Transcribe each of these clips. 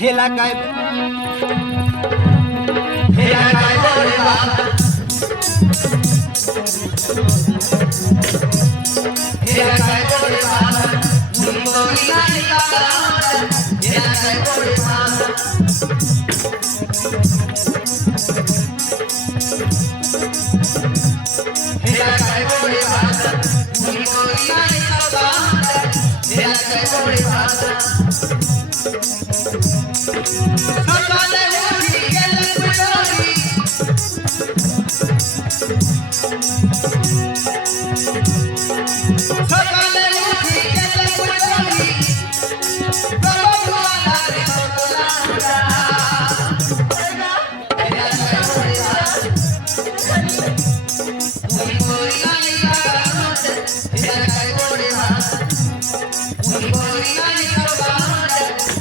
हेला काय हेला काय बोले बाबा हेला काय बोले बाबा मुली बोली नाही बाबा हेला काय बोले बाबा हेला काय बोले बाबा मुली बोली नाही बाबा हेला काय बोले बाबा सकाले उठी गेले पुजारी सकाले उठी गेले पुजारी प्रभु आला रे बोला हेला काय बोले मुली बोली नाही बाबा हेला काय बोले मुली बोली नाही बाबा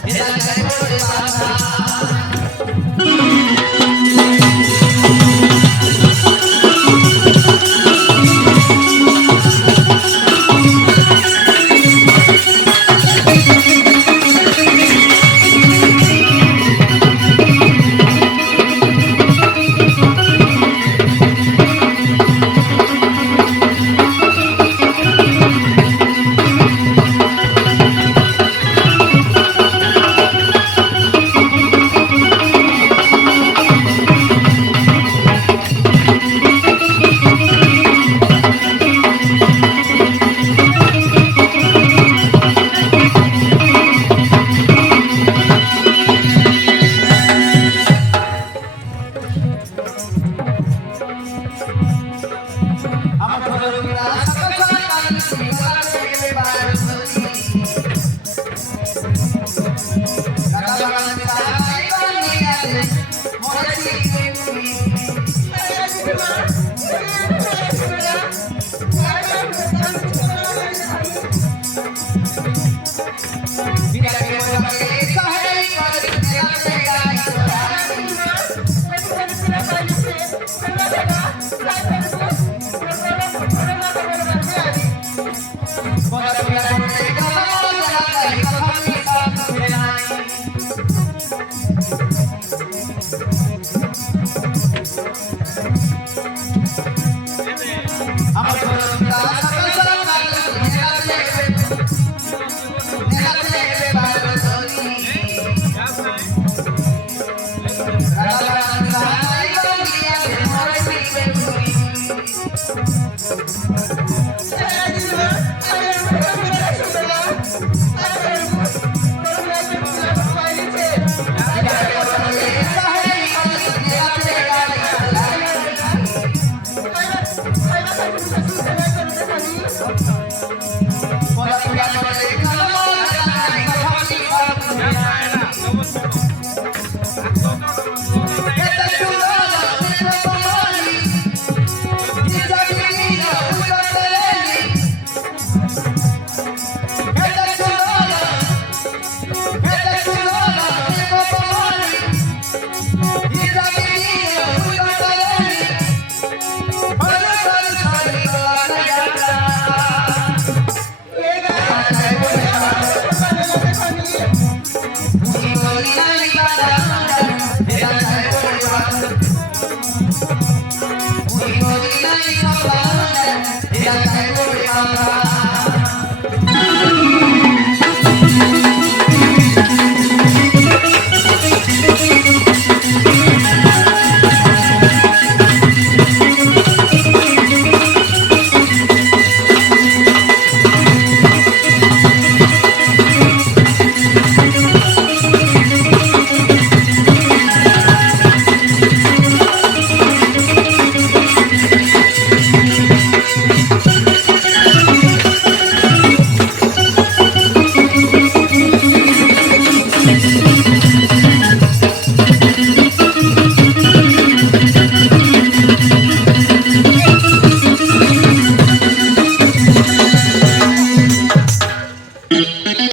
हेला काय बोले बाबा